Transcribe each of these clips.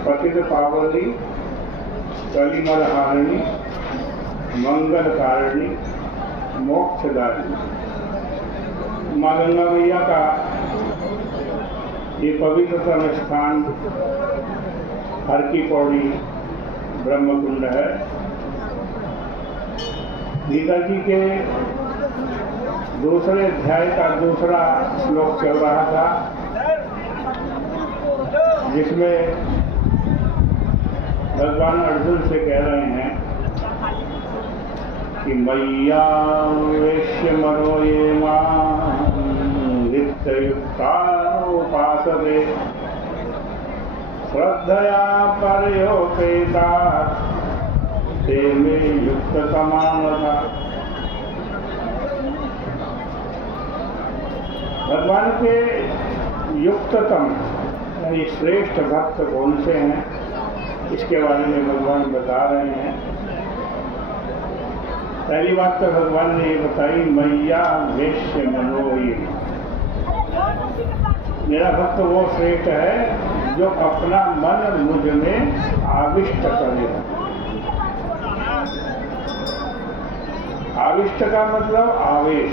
पतित पावनी, कलिमल हारिणी, मंगल कारिणी, मोक्षदायिनी। माँ गंगा मैया का ये पवित्रतम स्थान हर की पौड़ी ब्रह्मकुंड है। गीता जी के दूसरे अध्याय का दूसरा श्लोक चल रहा था, जिसमें भगवान अर्जुन से कह रहे हैं कि मैया वेश्य मनो ये मां नित्ययुक्ता उपासते श्रद्धया परयोपेता ते मे युक्त समानता। भगवान के युक्ततम यानी श्रेष्ठ भक्त कौन से हैं, इसके बारे में भगवान बता रहे हैं। पहली बात तो भगवान ने ये बताई, मैया वेश्य मनोई, मेरा भक्त वो श्रेष्ठ है जो अपना मन मुझ में आविष्ट करेगा। आविष्ट का मतलब आवेश।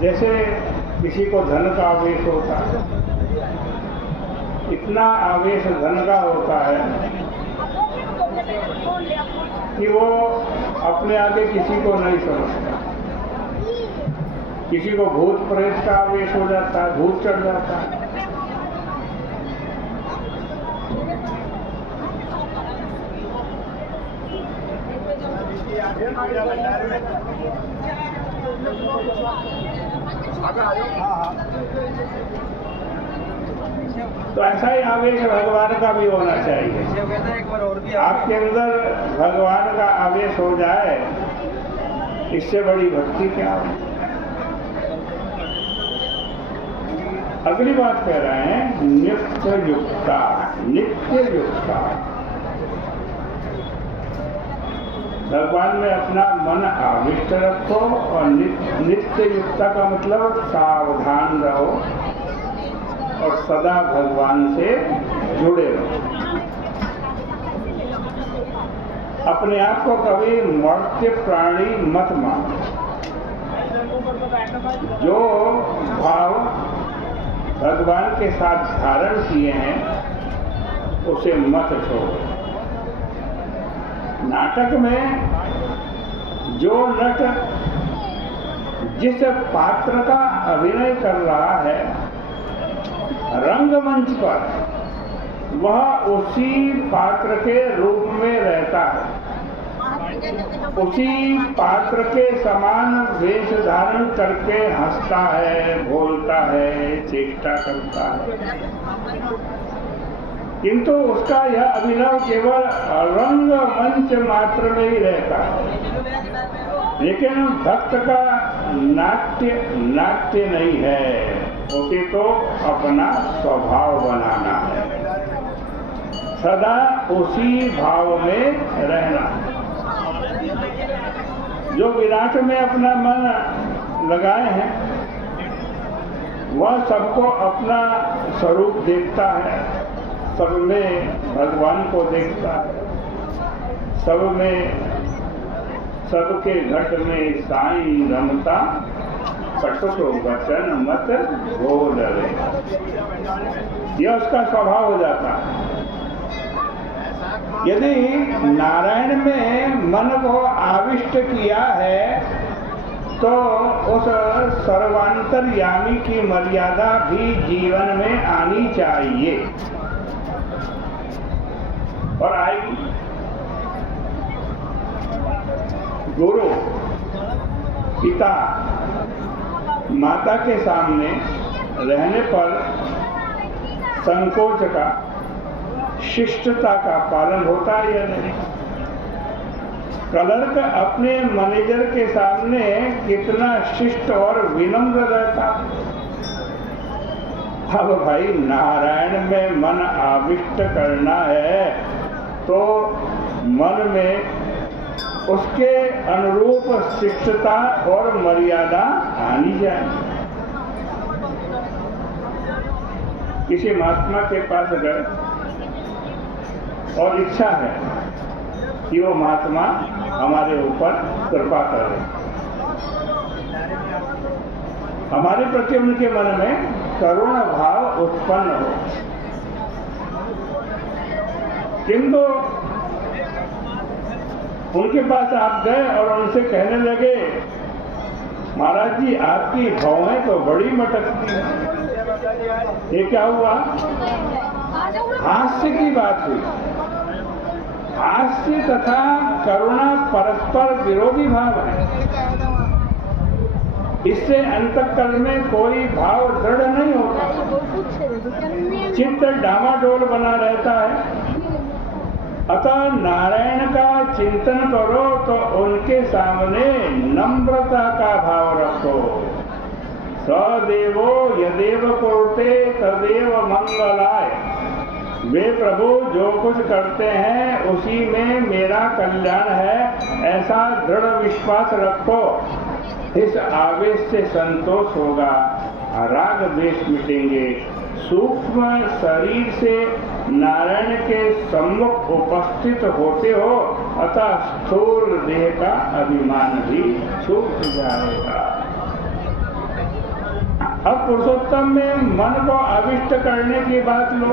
जैसे किसी को धन का आवेश होता है, इतना आवेश धन का होता है कि वो अपने आगे किसी को नहीं समझता। किसी को भूत प्रेत का आवेश हो जाता है, भूत चढ़ जाता है। तो ऐसा ही आवेश भगवान का भी होना चाहिए। आपके अंदर भगवान का आवेश हो जाए, इससे बड़ी भक्ति क्या है। अगली बात कह रहे हैं, नित्य युक्ता, नित्य युक्ता। भगवान में अपना मन आविष्ट रखो, और नित्य युक्ता का मतलब सावधान रहो और सदा भगवान से जुड़े रहो। अपने आप को कभी मर्त्य प्राणी मत मानो। जो भाव भगवान के साथ धारण किए हैं उसे मत छोड़ो। नाटक में जो नट जिस पात्र का अभिनय कर रहा है रंगमंच पर, वह उसी पात्र के रूप में रहता है, उसी पात्र के समान वेश धारण करके हंसता है, बोलता है, चेष्टा करता है। किंतु उसका यह अभिनय केवल रंगमंच मात्र में ही रहता है। लेकिन भक्त का नाट्य नहीं है, उसे तो अपना स्वभाव बनाना है, सदा उसी भाव में रहना। जो विराट में अपना मन लगाए हैं, वह सबको अपना स्वरूप देखता है, सब में भगवान को देखता है, सब में सबके घट में साईं रमता, कटुक वचन मत बोल रे। यह उसका स्वभाव हो जाता है। यदि नारायण में मन को आविष्ट किया है तो उस सर्वांतर्यामी की मर्यादा भी जीवन में आनी चाहिए और आएगी। गुरु, पिता, माता के सामने रहने पर संकोच का, शिष्टता का पालन होता है या नहीं? क्लर्क अपने मैनेजर के सामने कितना शिष्ट और विनम्र रहता। अब भाई नारायण में मन आविष्ट करना है तो मन में उसके अनुरूप शिष्टता और मर्यादा आनी चाहिए। किसी महात्मा के पास गए और इच्छा है कि वो महात्मा हमारे ऊपर कृपा करे, हमारे प्रति उनके मन में करुण भाव उत्पन्न हो। किंतु उनके पास आप गए और उनसे कहने लगे, महाराज जी आपकी भौहें तो बड़ी मटकती है। ये क्या हुआ? हास्य की बात हुई। हास्य तथा करुणा परस्पर विरोधी भाव है। इससे अंतःकरण में कोई भाव दृढ़ नहीं होता, चित्त डामाडोल बना रहता है। अतः नारायण का चिंतन करो तो उनके सामने नम्रता का भाव रखो। सदेवो यदेव कुरुते तदेव मंगलाय। वे प्रभु जो कुछ करते हैं उसी में मेरा कल्याण है, ऐसा दृढ़ विश्वास रखो। इस आवेश से संतोष होगा, राग द्वेष मिटेंगे। सूक्ष्म शरीर से नारायण के सम्मुख उपस्थित होते हो, अतः स्थूल देह का अभिमान भी छूट जाएगा। अब पुरुषोत्तम में मन को आविष्ट करने की बात लो।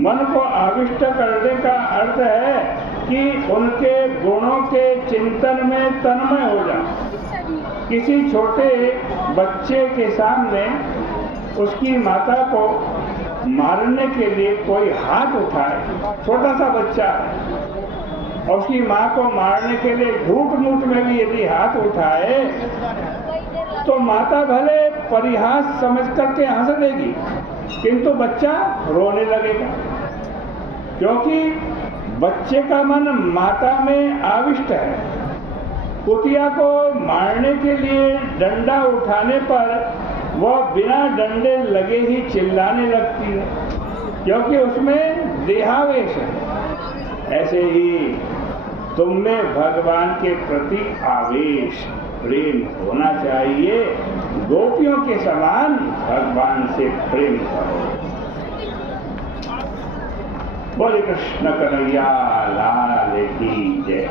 मन को आविष्ट करने का अर्थ है कि उनके गुणों के चिंतन में तन्मय हो जाए। किसी छोटे बच्चे के सामने उसकी माता को मारने के लिए कोई हाथ उठाए, छोटा सा बच्चा, और उसकी माँ को मारने के लिए झूठ मूठ में भी यदि हाथ उठाए तो माता भले परिहास समझ करके हंस देगी, किंतु बच्चा रोने लगेगा, क्योंकि बच्चे का मन माता में आविष्ट है। कुतिया को मारने के लिए डंडा उठाने पर वह बिना डंडे लगे ही चिल्लाने लगती है, क्योंकि उसमें देहावेश है। ऐसे ही तुम में भगवान के प्रति आवेश, प्रेम होना चाहिए। गोपियों के समान भगवान से प्रेम करो। बोले कृष्ण कन्हैया लाल की जय।